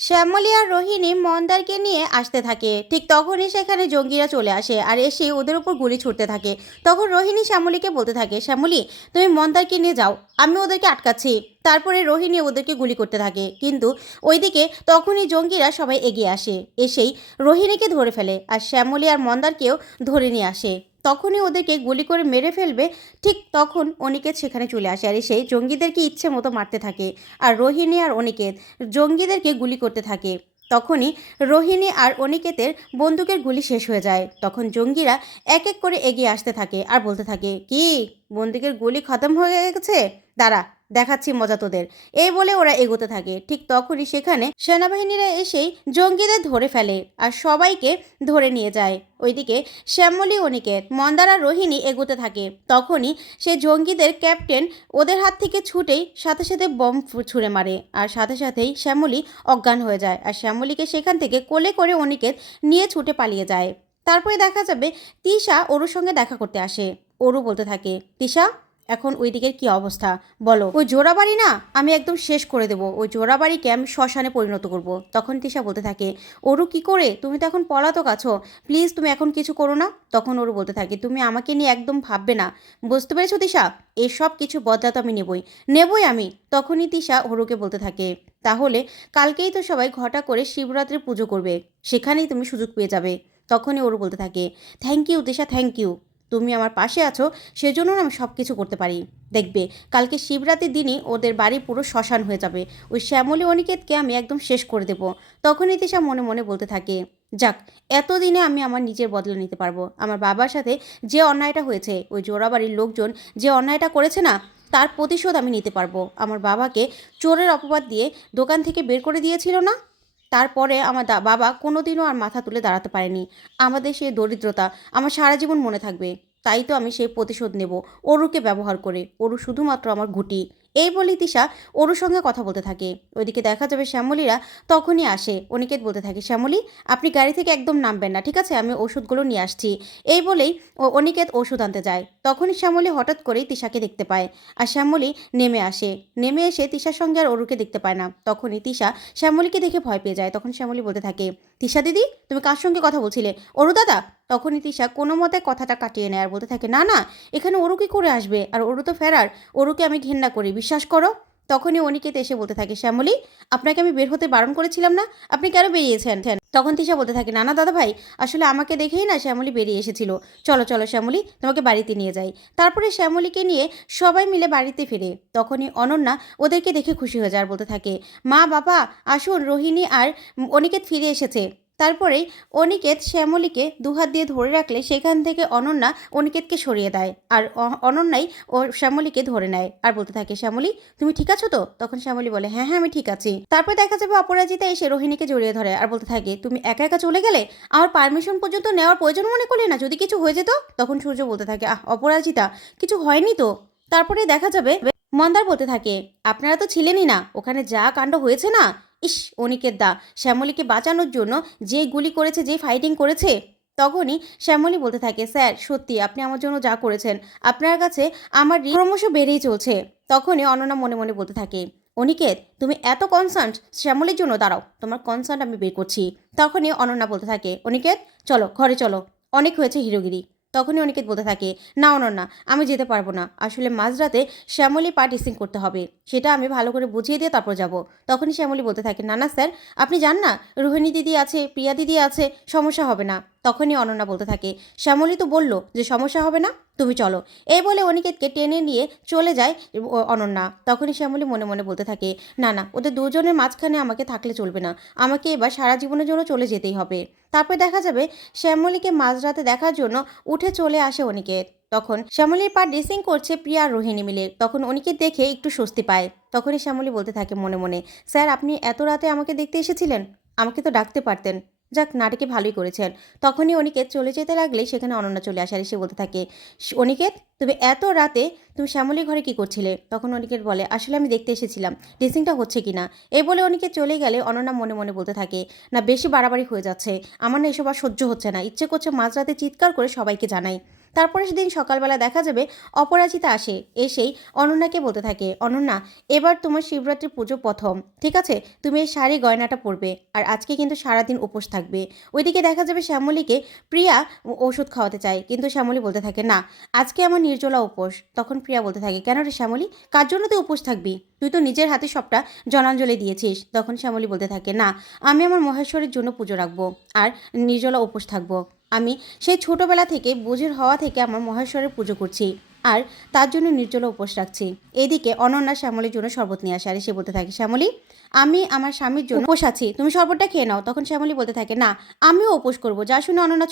শ্যামলী আর রোহিণী মন্দারকে নিয়ে আসতে থাকে। ঠিক তখনই সেখানে জঙ্গিরা চলে আসে আর এসে ওদের উপর গুলি ছুটতে থাকে। তখন রোহিণী শ্যামলীকে বলতে থাকে, শ্যামলী, তুমি মন্দারকে নিয়ে যাও, আমি ওদেরকে আটকাচ্ছি। তারপরে রোহিণী ওদেরকে গুলি করতে থাকে। কিন্তু ওইদিকে তখনই জঙ্গিরা সবাই এগিয়ে আসে। এসেই রোহিণীকে ধরে ফেলে আর শ্যামলী আর মন্দারকেও ধরে নিয়ে আসে। তখনই ওদেরকে গুলি করে মেরে ফেলবে, ঠিক তখন অনিকেত সেখানে চলে আসে। আর সেই জঙ্গিদেরকে ইচ্ছে মতো মারতে থাকে। আর রোহিণী আর অনিকেত জঙ্গিদেরকে গুলি করতে থাকে। তখনই রোহিণী আর অনিকেতের বন্দুকের গুলি শেষ হয়ে যায়। তখন জঙ্গিরা এক এক করে এগিয়ে আসতে থাকে আর বলতে থাকে, কি, বন্দুকের গুলি খতম হয়ে গেছে? দাঁড়া দেখাচ্ছি মজা তোদের। এই বলে ওরা এগোতে থাকে। ঠিক তখনই সেখানে সেনাবাহিনীরা এসেই জঙ্গিদের ধরে ফেলে আর সবাইকে ধরে নিয়ে যায়। ওইদিকে শ্যামলী অনিকেত মন্দারা রোহিণী এগোতে থাকে। তখনই সে জঙ্গিদের ক্যাপ্টেন ওদের হাত থেকে ছুটেই সাথে সাথে বম ছুঁড়ে মারে আর সাথে সাথেই শ্যামলী অজ্ঞান হয়ে যায় আর শ্যামলীকে সেখান থেকে কোলে করে অনিকেত নিয়ে ছুটে পালিয়ে যায়। তারপরে দেখা যাবে তিশা ওর সঙ্গে দেখা করতে আসে। ওরু বলতে থাকে, তিশা এখন ওই দিকের কি অবস্থা? বলো। ওই জোড়াবাড়ি না, আমি একদম শেষ করে দেবো। ওই জোড়াবাড়িকে আমি শ্মশানে পরিণত করব। তখন তিশা বলতে থাকে ওরু কি করে? তুমি তো এখন পলাতক আছো। প্লিজ, তুমি এখন কিছু করো না। তখন ওরু বলতে থাকে, তুমি আমাকে নিয়ে একদম ভাববে না। বুঝতে পেরেছ তিশা? এসব কিছু বদলা তো আমি নেবই। নেবই আমি। তখনই তিশা ওরুকে বলতে থাকে, তাহলে কালকেই তো সবাই ঘটা করে শিবরাত্রি পুজো করবে। সেখানেই তুমি সুযোগ পেয়ে যাবে। তখনই ওরু বলতে থাকে, thank you Tisha, thank you. তুমি আমার পাশে আছো, সেজন্য আমি সব কিছু করতে পারি। দেখবে, কালকে শিবরাত্রির দিনই ওদের বাড়ি পুরো শ্মশান হয়ে যাবে। ওই শ্যামলী অনিকেতকে আমি একদম শেষ করে দেবো। তখনই তিশা মনে মনে বলতে থাকে, যাক, এতদিনে আমি আমার নিজের বদলা নিতে পারব। আমার বাবার সাথে যে অন্যায়টা হয়েছে, ওই জোড়াবাড়ির লোকজন যে অন্যায়টা করেছে না, তার প্রতিশোধ আমি নিতে পারব। আমার বাবাকে চোরের অপবাদ দিয়ে দোকান থেকে বের করে দিয়েছিল না? তারপরে আমার বাবা কোনোদিনও আর মাথা তুলে দাঁড়াতে পারেনি। আমাদের সেই দরিদ্রতা আমার সারা জীবন মনে থাকবে। তাই তো আমি সেই প্রতিশোধ নেব, অরুকে ব্যবহার করে। অরু শুধুমাত্র আমার ঘুটি। এই বলে তিশা অরুর সঙ্গে কথা বলতে থাকে। ওইদিকে দেখা যাবে শ্যামলীরা তখনই আসে। অনিকেত বলতে থাকে, শ্যামলী, আপনি গাড়ি থেকে একদম নামবেন না, ঠিক আছে? আমি ওষুধগুলো নিয়ে আসছি। এই বলেই ও অনিকেত ওষুধ আনতে যায়। তখনই শ্যামলী হঠাৎ করেই তিশাকে দেখতে পায় আর শ্যামলী নেমে আসে। নেমে এসে তিশার সঙ্গে আর অরুকে দেখতে পায় না। তখনই তিশা শ্যামলীকে দেখে ভয় পেয়ে যায়। তখন শ্যামলী বলতে থাকে, তিশা দিদি, তুমি কার সঙ্গে কথা বলছিলে? অরু দাদা তখনই তিশা কোনো মতে কথাটা কাটিয়ে নেয় আর বলতে থাকে, না না, এখানে ওরু কি করে আসবে? আর ওরু তো ফেরার, ওরুকে আমি ঘেন্না করি, বিশ্বাস করো? তখনই অনিকেত এসে বলতে থাকে, শ্যামলী, আপনাকে আমি বের হতে বারণ করেছিলাম না? আপনি কেন বেরিয়েছেন? তখন তিশা বলতে থাকে, না না দাদা ভাই আসলে আমাকে দেখেই না শ্যামলী বেরিয়ে এসেছিল। চলো চলো শ্যামলী, তোমাকে বাড়িতে নিয়ে যাই। তারপরে শ্যামলীকে নিয়ে সবাই মিলে বাড়িতে ফিরে। তখনই অনন্যা ওদেরকে দেখে খুশি হয়ে যায় আর বলতে থাকে, মা, বাবা, আসুন, রোহিণী আর অনিকেত ফিরে এসেছে। তারপরেই অনিকেত শ্যামলীকে দুহাত দিয়ে ধরে রাখলে সেখান থেকে অনন্যা অনিকেতকে সরিয়ে দেয় আর অনন্যাই ও শ্যামলীকে ধরে নেয়। আর বলতে থাকে, শ্যামলী, তুমি ঠিক আছো তো? তখন শ্যামলী বলে হ্যাঁ হ্যাঁ আমি ঠিক আছি। তারপর দেখা যাবে অপরাজিতা এসে রোহিণীকে জড়িয়ে ধরে আর বলতে থাকে, তুমি একা একা চলে গেলে? আমার পারমিশন পর্যন্ত নেওয়ার প্রয়োজন মনে করলে না? যদি কিছু হয়ে যেত? তখন সূর্য বলতে থাকে, আহ, অপরাজিতা, কিছু হয়নি তো? তারপরে দেখা যাবে, মন্দার বলতে থাকে, আপনারা তো ছিলেনই না, ওখানে যা কাণ্ড হয়েছে না? ইস অনিকের দা, শ্যামলীকে বাঁচানোর জন্য যে গুলি করেছে, যে ফাইটিং করেছে, তখনই শ্যামলী বলতে থাকে, স্যার, সত্যি, আপনি আমার জন্য যা করেছেন, আপনার কাছে আমার ক্রমশ বেড়েই চলছে। তখনই অননা মনে মনে বলতে থাকে, অনিকেত, তুমি এত কনসার্ন শ্যামলীর জন্য, দাঁড়াও, তোমার কনসার্ন আমি বের করছি। তখনই অনন্যা বলতে থাকে, অনিকেত, চলো, ঘরে চলো। অনেক হয়েছে হিরোগিরি। তখনই অনিকেত বলতে থাকে না অনন্যা আমি যেতে পারব না। আসলে মাঝরাতে শ্যামলী পার্টিসিং টিসিং করতে হবে। সেটা আমি ভালো করে বুঝিয়ে দিয়ে তারপর যাব। তখনই শ্যামলী বলতে থাকে, না না, স্যার, আপনি যান না। রোহিণী দিদি আছে, প্রিয়া দিদি আছে, সমস্যা হবে না। তখনই অনন্যা বলতে থাকে, শ্যামলী তো বলল যে সমস্যা হবে না, তুমি চলো। এই বলে অনিকেতকে টেনে নিয়ে চলে যায় অনন্যা। তখনই শ্যামলী মনে মনে বলতে থাকে, না না, ওদের দুজনের মাঝখানে আমাকে থাকলে চলবে না, আমাকে এবার সারা জীবনের জন্য চলে যেতেই হবে। তারপর দেখা যাবে শ্যামলীকে মাঝরাতে দেখার জন্য উঠে চলে আসে অনিকেত। তখন শ্যামলীর পা ড্রেসিং করছে প্রিয়া আর রোহিণী মিলে। তখন অনিকেত দেখে একটু স্বস্তি পায়। তখনই শ্যামলী বলতে থাকে মনে মনে, স্যার, আপনি এত রাতে আমাকে দেখতে এসেছিলেন? আমাকে তো ডাকতে পারতেন। যাক, নাটকে ভালোই করেছেন। তখনই অনিকেত চলে যেতে লাগলে সেখানে অনন্যা চলে আসার এসে বলতে থাকে, "শ- অনিকেত, তুমি এত রাতে তুমি শ্যামলীর ঘরে কি করছিলে? তখন অনিকেত বলে, আসলে আমি দেখতে এসেছিলাম, ড্রেসিংটা হচ্ছে কি না? এ বলে অনিকেত চলে গেলে অনন্যা মনে মনে বলতে থাকে, না, বেশি বাড়াবাড়ি হয়ে যাচ্ছে। আমার না এসব আর সহ্য হচ্ছে না। ইচ্ছে করছে মাঝরাতে চিৎকার করে সবাইকে জানাই। তারপরে সেদিন সকালবেলা দেখা যাবে অপরাজিতা আসে, এসেই অনন্যাকে বলতে থাকে, অনন্যা, এবার তোমার শিবরাত্রি পুজো প্রথম, ঠিক আছে? তুমি এই শাড়ি গয়নাটা পরবে, আর আজকে কিন্তু সারাদিন উপোস থাকবে। ওইদিকে দেখা যাবে শ্যামলীকে প্রিয়া ওষুধ খাওয়াতে চায়, কিন্তু শ্যামলী বলতে থাকে, না, আজকে আমার নির্জলা উপোস। তখন প্রিয়া বলতে থাকে, কেন রে শ্যামলী? কার জন্য তুই উপোস থাকবি? তুই তো নিজের হাতে সবটা জনাঞ্জলি দিয়েছিস। তখন শ্যামলী বলতে থাকে, না, আমি আমার মহেশ্বরের জন্য পুজো রাখব, আর নির্জলা উপোস থাকব। আমি সেই ছোটবেলা থেকে বোঝের হওয়া থেকে আমার মহেশ্বরের পুজো করছি আর তার জন্য নির্জল উপোস রাখছি। এদিকে অনন্যা শ্যামলের জন্য শরবত নিয়ে আসে আর সে বলতে থাকে শ্যামলী আমি আমার স্বামীর জন্য উপোস আছি। তুমি শরবতটা খেয়ে নাও। তখন শ্যামলী বলতে থাকে না আমিও উপোস করব। যা শুনে অনন্যা